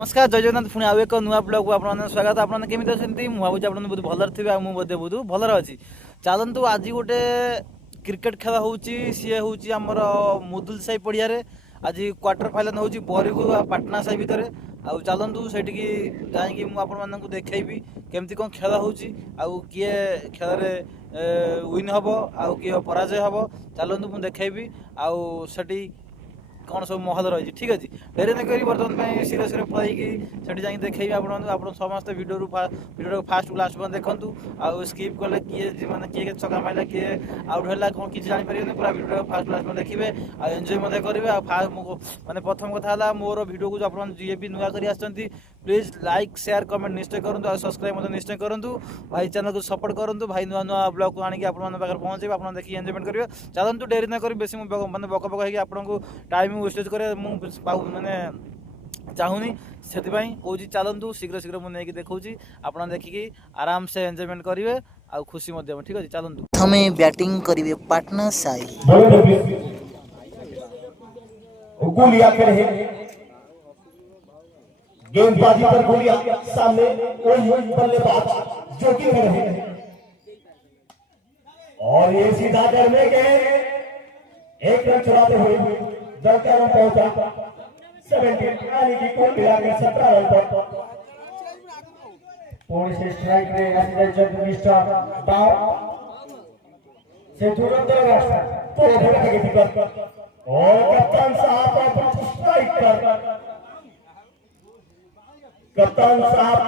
नमस्कार जय जगन्नाथ पुणी आउ एक नुआ ब्लॉग को आपन स्वागत। आपन केमिति अछंती मु भाबुची आपन बहुत भलर थिबे आ मु बदे बहुत भलर अछि। चलंतु आज गोटे क्रिकेट खेल होउची सी होउची हमर मुदुल साई पड़िया रे। आज क्वार्टर फाइनल होउची बोरीगु आ पटना साई भितरे। आ चलंतु सेठी की जाई की मु आपन मानन को देखैबी केमिति कोन खेल होउची आ किए खेल रे विन हबो आ किए पराजय हबो। चलंतु मु देखैबी आ सेठी कौन सब महल रही ठीक अच्छे डेरी न करी बर्तमान सीरे सीरे पलैकी सेठी जाई देखैबी आपन समस्त वीडियो फास्ट लास्ट में देखंतु आ स्किप कले किए माने किए छक्का मारला किए आउट होला कोन किछ जानि परिबे पूरा वीडियो फास्ट लास्ट में देखिबे आ एन्जॉय मते करिवे आ माने प्रथम कथा हला मोर वीडियो को आपन जे भी नुआ करी आछंती प्लीज लाइक शेयर कमेंट निश्चय करंतु आ सब्सक्राइब मते निश्चय करंतु भाई चैनल को सपोर्ट करंतु भाई नुआ नुआ ब्लॉग को आनी आपन मन पाकर पहुंचेबे आपन देखि एन्जॉयमेंट करिवे। चलंतु डेरी न करी बेसी माने बक बक हेकी आपन को टाइम वेस्टेज करे मु माने चाहूनी से कौच चलतु शीघ्र शीघ्र मुझे नहीं देखी आप देखिकी आराम से एंजॉयमेंट करेंगे आ खुशी ठीक अच्छे चलतु हमें बैटिंग करेंगे पटना साई गेंदबाजी पर गोलियां सामने वही बल्लेबाज जो कि रहे और ये सीधा दर में गेंद एक रन चुराते हुए दरकार में पहुंचा 17 यानी कि कुल मिलाकर 17 रन पर पूर्ण से स्ट्राइक रे अंदर मिस्टर दाव से तुरंत रास्ता तो भरा के टिकट और कप्तान साहब पर स्ट्राइक पर कप्तान साहब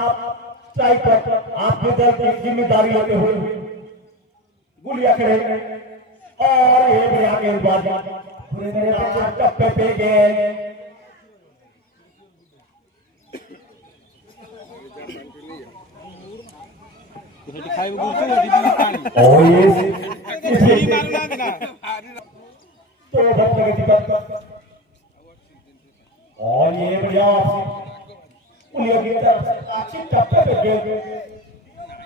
स्ट्राइक पर आपने दल की जिम्मेदारी लेते हुए गोलियां खेले और ये बढ़िया गेंदबाजी पूरे तरह टप्पे पे गए और ये तो और ये बढ़िया अच्छी टप्पे पे गए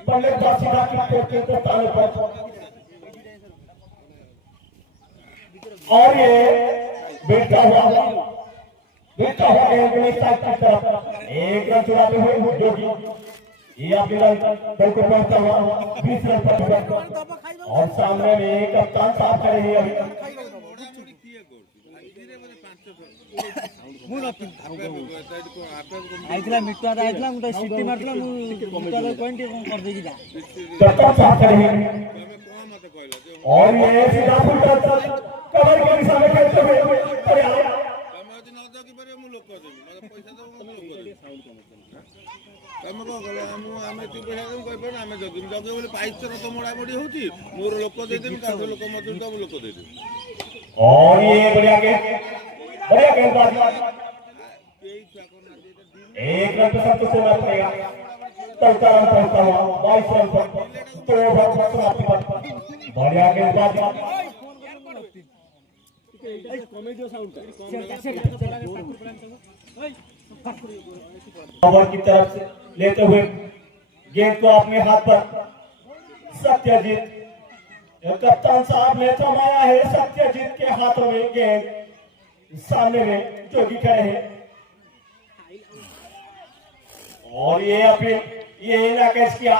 बल्लेबाज सीधा की तो ताले पर और ये बेटा हुआ गेंद की तरफ एक रन चुराते हुए जोगी ये अपने दल को पहुंचता हुआ 20 रन पर और सामने में कप्तान साहब खड़े हैं अभी आइतला मिटवा आइतला मुटा सिटी मारतला मु मिटवा पॉइंट कर देगी जा कप्तान साहब खड़े हैं और ये सीधा फुल कवर के दिशा में खेलते हुए और ये बढ़िया गेंदबाजी एक रन पे संतोष से मैच पड़ेगा 17 रन पहुंचता हुआ 22 रन पर 2 ओवर समाप्ति पर बढ़िया गेंदबाजी ओवर की तरफ से लेते हुए गेंद को अपने हाथ पर सत्यजीत कप्तान साहब ने थमाया है सत्यजीत के हाथों में गेंद सामने में जोगी खड़े हैं और ये अपने ये ना कैच किया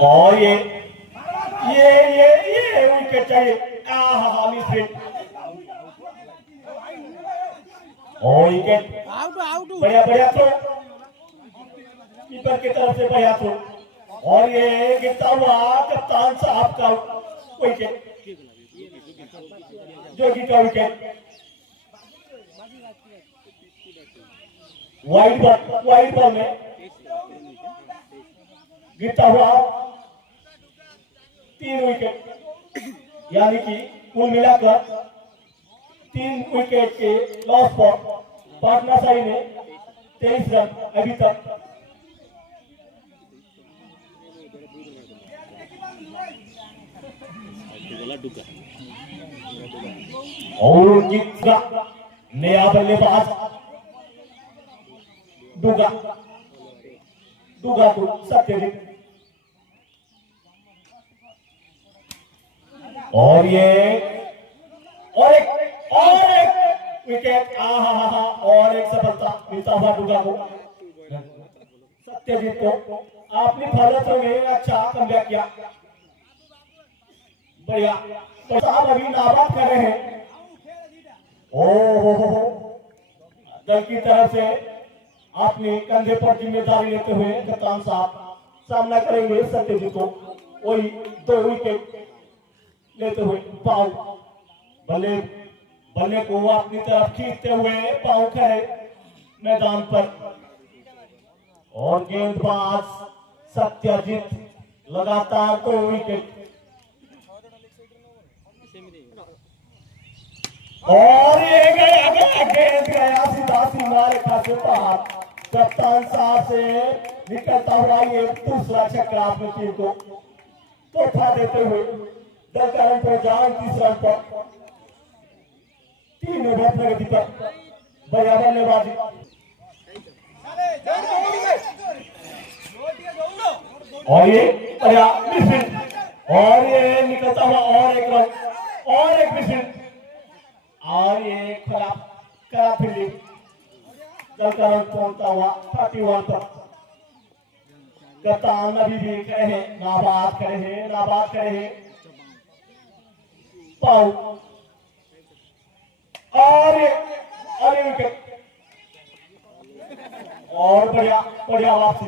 और ये विकेट चाहिए और विकेट बढ़िया बढ़िया थ्रो कीपर की तरफ से बढ़िया थ्रो और ये गिरता हुआ कप्तान साहब का विकेट जोगी का विकेट वाइड बॉल में गिरता हुआ 3 विकेट यानी कि कुल मिलाकर 3 विकेट के लॉस पर पटना साई ने 23 रन अभी तक और नया बल्लेबाज डूगा डूगा को सत्यजीत और एक विकेट और एक सफलता मिलता हुआ डूगा को सत्यजीत को आपने फॉलो में अच्छा कमबैक किया बढ़िया तो साहब अभी नाबाद कर रहे हैं ओहो दल की तरफ से अपने कंधे पर जिम्मेदारी लेते हुए कप्तान साहब सामना करेंगे सत्यजीत को वही 2 विकेट लेते हुए पाव बल्ले बल्ले को अपनी तरफ खींचते हुए पाव खड़े मैदान पर और गेंदबाज सत्यजीत लगातार 2 विकेट और ये गेंद गया सीधा सीमा रेखा से बाहर कप्तान साहब से निकलता हुआ ये दूसरा छक्का अपनी टीम को तोहफा देते हुए दल का रन पर जाओ 29 रन पर 3 ओवर प्रगति पर बढ़िया बल्लेबाजी और ये बढ़िया मिस और ये निकलता हुआ और एक रन और एक मिस और ये खराब फील्डिंग दल का रन पहुंचता हुआ 31 पर कप्तान अभी भी खड़े हैं नाबाद खड़े हैं पाउ और विकेट और बढ़िया वापसी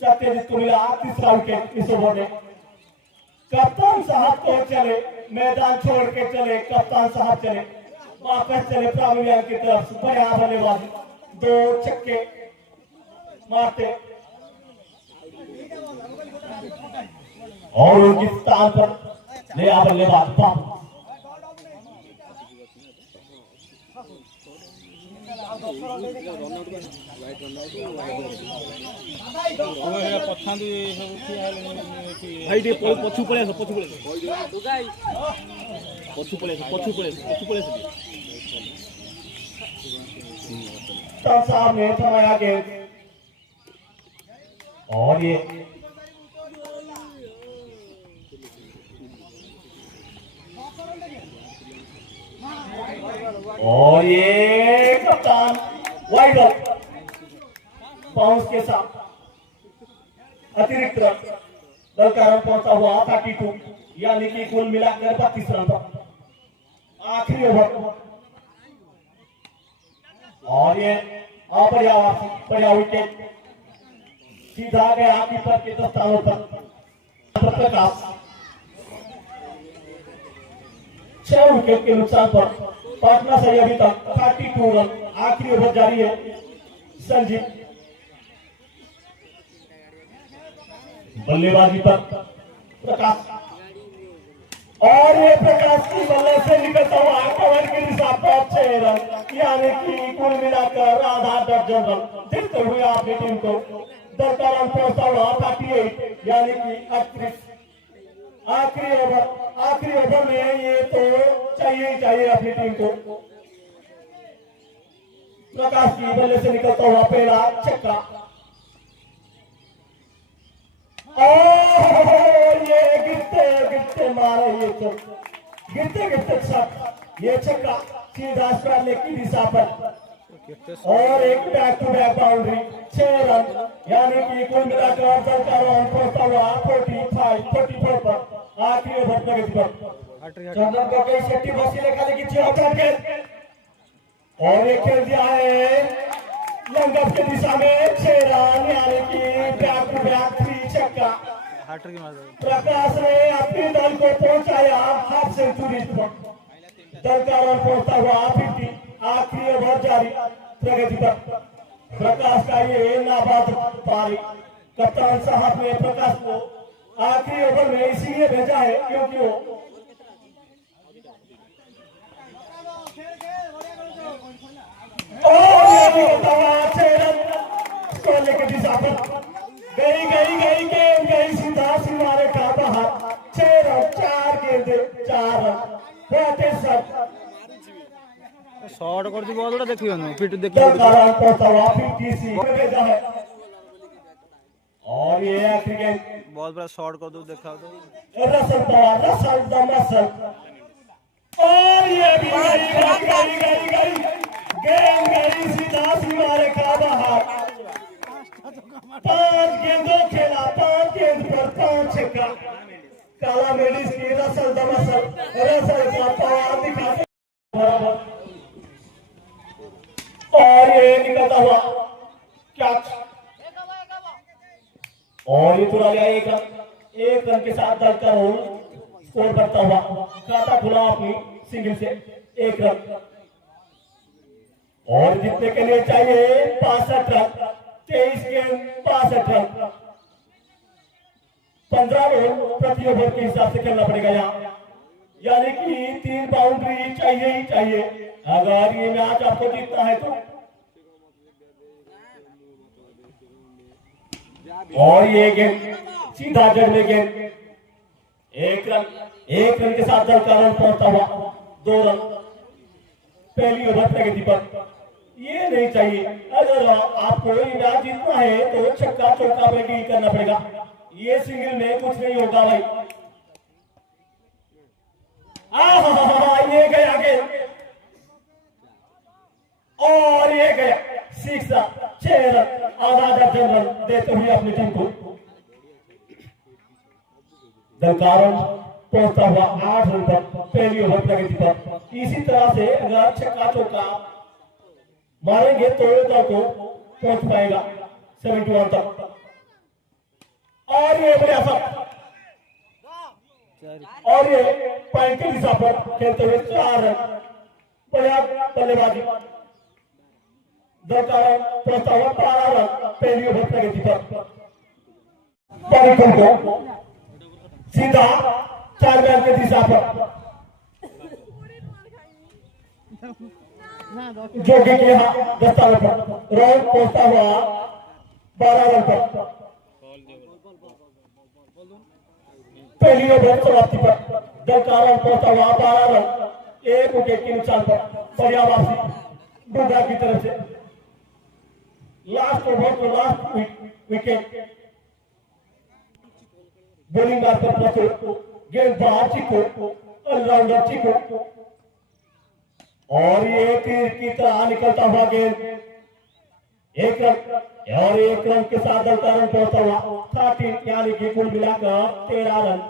सत्यजीत को मिला तीसरा विकेट इस ओवर में कप्तान साहब को चले मैदान छोड़ के चले कप्तान साहब चले वापस चले प्राविलियन की तरफ से बढ़िया बल्लेबाजी 2 छक्के मारते और उनकी स्थान पर नया बल्लेबाज बाबू भाई टे पछु पळे साहब ने थमाया गेंद और ये कप्तान वाइड बाउंस के साथ अतिरिक्त रन दल का रन पहुंचा हुआ 32 यानी कि कुल मिलाकर 32 रन पर आखिरी ओवर और ये बढ़िया विकेट सीधा गया कीपर के दस्तानों पर प्रकाश 6 विकेट के नुकसान पर पाटना से अभी तक 32 रन आखिरी ओवर जारी है संजीव बल्लेबाजी पर प्रकाश और ये प्रकाश की बल्ले से निकलता हुआ कवर की दिशा पर 6 रन यानी कि कुल मिलाकर आधा दर्जन रन देते हुए अपनी टीम को 10 रन पहुंचता हुआ 38 यानी कि 38 आखिरी ओवर में ये तो चाहिए अपनी टीम को प्रकाश की बल्ले से निकलता हुआ पहला छक्का और ये गिरते मारे गिरते छक्का ये छक्का सीधा स्क्वायर लेग की दिशा पर और एक back to back boundary 6 run यानी कि कुल मिलाकर दल का रन पहुंचता हुआ 44 पर आखिरी ओवर प्रगति पर चंदन को कई सेफ्टी वसीले खाली की और ये खेल दिया है लंगफ की दिशा में 6 रन यानी कि बैक टू बैक 3 छक्का प्रकाश ने अपनी दल को पहुंचाया हाफ सेंचुरी पर दल का रन पहुंचता हुआ 50 आखिरी ओवर जारी प्रगति पर प्रकाश का ये नाबाद पारी कप्तान साहब ने प्रकाश को आखिरी ओवर में इसीलिए भेजा है क्योंकि वो के दिशा पर गई सीधा सीमा रेखा बाहर 6 रन 4 गेंदे 4 रन 35 रन शॉर्ट कर दी बॉल देखियो ना फिट दरकार रन पहुंचा हुआ 50 में भेजा है और ये आखिरी गेंद बॉल पूरा शॉर्ट कर दो दिखाओ तो रसल पवार रसल दमसल और ये भी गई गेंद गई सीधा सीमा रेखा बाहर 5 गेंदों खेला 5 गेंद पर 5 छक्का काला मेडिस की रसल दमसल रसल का पवार दिखाते बराबर और ये निकलता हुआ कैच और ये चुरा लिया एक रन के साथ दल का रोल स्कोर बढ़ता हुआ खाता खुला अपनी सिंगल से 1 रन और जीतने के लिए चाहिए 65 रन 23 गेंद 65 रन 15 रन प्रति ओवर के हिसाब से खेलना पड़ेगा यहाँ यानी कि 3 बाउंड्री चाहिए ही चाहिए अगर ये मैच आपको जीतना है तो और ये गेंद सीधा जड़ में गेंद 1 रन के साथ दल का रन पहुंचता हुआ 2 रन पहली ओवर प्रगति पर ये नहीं चाहिए अगर आपको ये मैच जीतना है तो छक्का चौका पे डील करना पड़ेगा ये सिंगल में कुछ नहीं होगा भाई ये गया गेंद और ये गया 6 रन आधा दर्जन रन देते हुए अपनी टीम को दलकारों पहुंचता हुआ 8 रन पर पहली ओवर प्रगति पर इसी तरह से अगर छक्का चौका मारेंगे तो दल को पहुंच पाएगा 71 तक और ये बढ़िया सा और ये पॉइंट की दिशा पर खेलते हुए 4 रन बढ़िया बल्लेबाजी दरकार पहुंचता हुआ 12 रन पहली ओवर प्रगति पर परिकल को सीधा 4 रन की दिशा पर जो कि यहाँ 10 रन पर रोल पहुंचता हुआ 12 रन पर पहली ओवर समाप्ति पर दरकार पहुंचता हुआ 12 रन 1 विकेट के नुकसान पर बढ़िया वापसी बुमराह की तरफ से लास्ट ओवर को लास्ट विकेट बॉलिंग मार्कर पहुंचे गेंदबाज चिको ऑलराउंडर चिको और ये तीर की तरह निकलता हुआ गेंद 1 रन और 1 रन के साथ दल का रन पहुंचता हुआ 13 यानी कि कुल मिलाकर 13 रन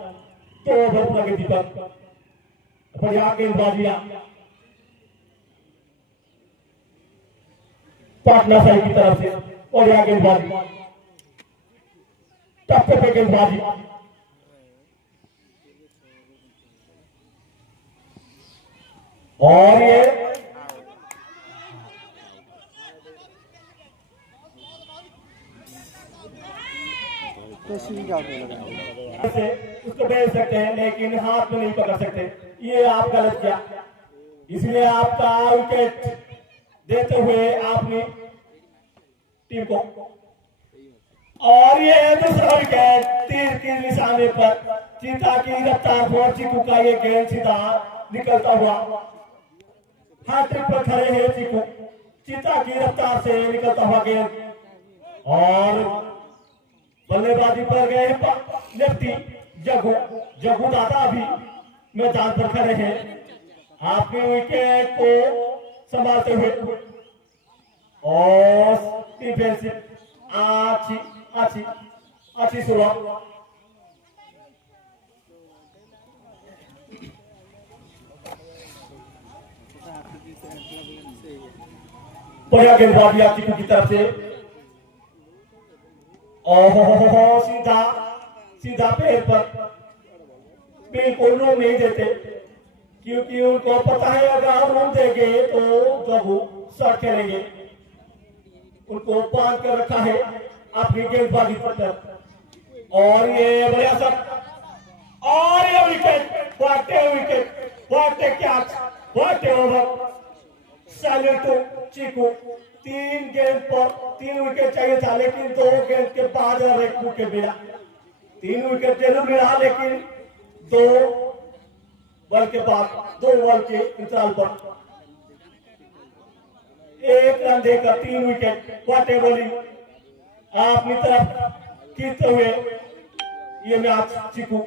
2 ओवर प्रगति पर बढ़िया गेंदबाजियां पाटना साहिब की तरफ से बढ़िया गेंदबाजी टप्पे पे गेंदबाजी और ये उसको भेज सकते हैं लेकिन हाथ में नहीं पकड़ सकते ये आप गलत किया इसलिए आपका विकेट देते हुए आपने टीम को और ये दूसरा विकेट तीर के निशाने पर चीता की रफ्तार पर चीकू का ये गेंद सीधा निकलता हुआ हाथ पर खड़े हैं चीकू चीता की रफ्तार से निकलता हुआ गेंद और बल्लेबाजी पर गए लेफ्टी जगू दादा भी मैदान पर खड़े हैं आपने विकेट को संभालते हुए और डिफेंसिव अच्छी शुरुआत बढ़िया गेंदबाजी आपकी की तरफ से ओहो सीधा सीधा पैर पर बिल्कुल रूम नहीं देते क्योंकि उनको पता है अगर रूम देंगे तो जब शॉट खेलेंगे उनको बांध कर रखा है अपनी गेंदबाजी पर और ये बढ़िया शॉट और ये विकेट वाटे कैच वाटे ओवर सैल्यूट चीकू 3 गेंद पर 3 विकेट चाहिए था लेकिन 2 गेंद के बाद और 1 विकेट मिला 3 विकेट जरूर मिला लेकिन 2 बॉल के बाद 2 बॉल के इंतजाम पर एक रन देकर 3 विकेट। वाटे बॉलिंग अपनी तरफ खींचते हुए ये मैच चीकू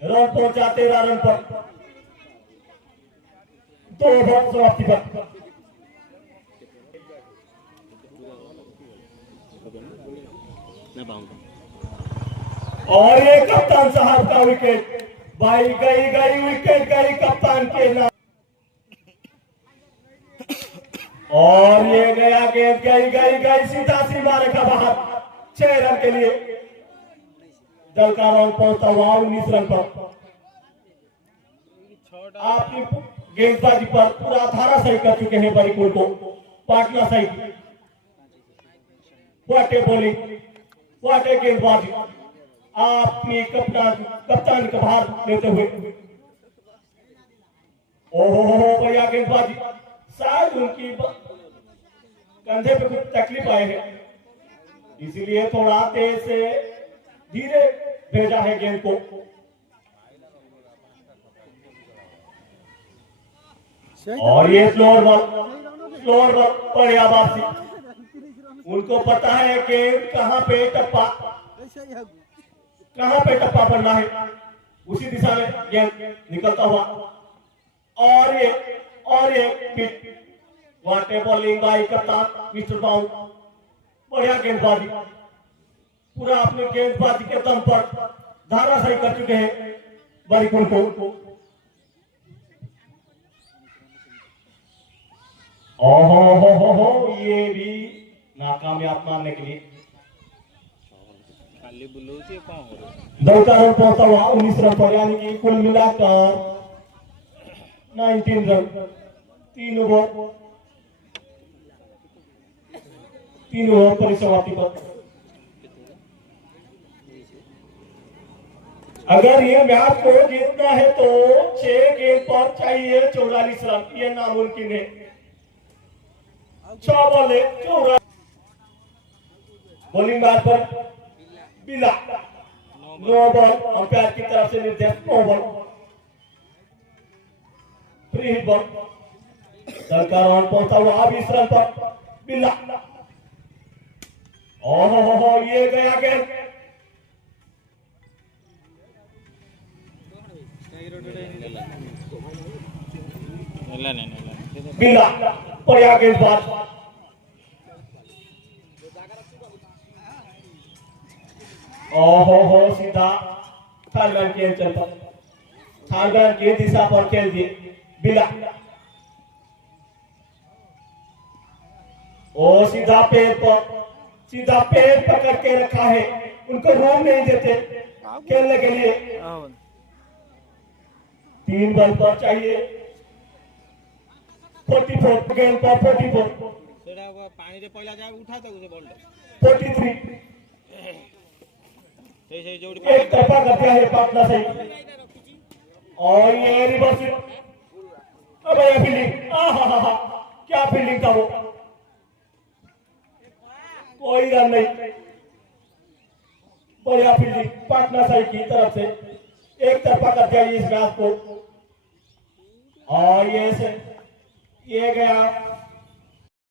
रन पहुंचा 13 रन पर 2 ओवर समाप्ति पर। और ये कप्तान साहब का विकेट भाई, गई विकेट गई कप्तान के नाम। और ये गया गेंद, गई सीधा सीमा रेखा बाहर 6 रन के लिए। दल का रन पहुंचता हुआ 19 रन पर। आपकी गेंदबाजी पर पूरा धाराशाही कर चुके हैं बरिकुल को पाटना साइड। वाटे बॉलिंग, वाटे गेंदबाजी अपनी कप्तान का भार लेते हुए। ओहो भैया गेंदबाजी, शायद उनकी कंधे पे कुछ तकलीफ आए है, इसीलिए थोड़ा तेज से धीरे भेजा है गेंद को। और ये स्लोअर बॉल बढ़िया वापसी। उनको पता है कि कहां पे टप्पा पड़ना है, उसी दिशा में गेंद निकलता हुआ। और ये पिच। वाटे बॉलिंग बाई कप्तान मिस्टर बाउंड, बढ़िया गेंदबाजी, पूरा अपने गेंदबाजी के दम पर धाराशाही कर चुके हैं बरिकुल को। ओहो ये भी नाकामयाब मानने के लिए। दल का रन पहुंचता हुआ 19 रन पर, यानी कि कुल मिलाकर 19 रन। 3 ओवर परिसमाप्ति पर। अगर ये मैच को जीतना है तो 6 गेंद पर चाहिए 44 रन, ये नामुमकिन है। 6 बॉल 44। बॉलिंग बार पर बिला 9 बॉल, अंपायर की तरफ से निर्देश 9 बॉल फ्री हिट बॉल। दल का रन पहुंचा हुआ 20 रन पर बिला। ओहो ये गया गेंद, बिला बढ़िया गेंदबाज। ओहो सीधा थाईलैंड के अंचल पर, थाईलैंड की दिशा पर खेल दिए बिला। ओ सीधा पैर पकड़ के रखा है, उनको रोक नहीं देते खेलने के लिए। 3 बॉल पर चाहिए 44 गेंद पर 44 पानी रे पहला जाए उठा तो उसे बॉल 43। एक तरफा कर दिया है पाटना से। और ये रिवर्स, अब ये फील्डिंग, आहा क्या फील्डिंग था वो, कोई रन नहीं। बढ़िया फील्डिंग पाटना साइड की तरफ से, एक तरफा कर दिया इस मैच को। और ये गया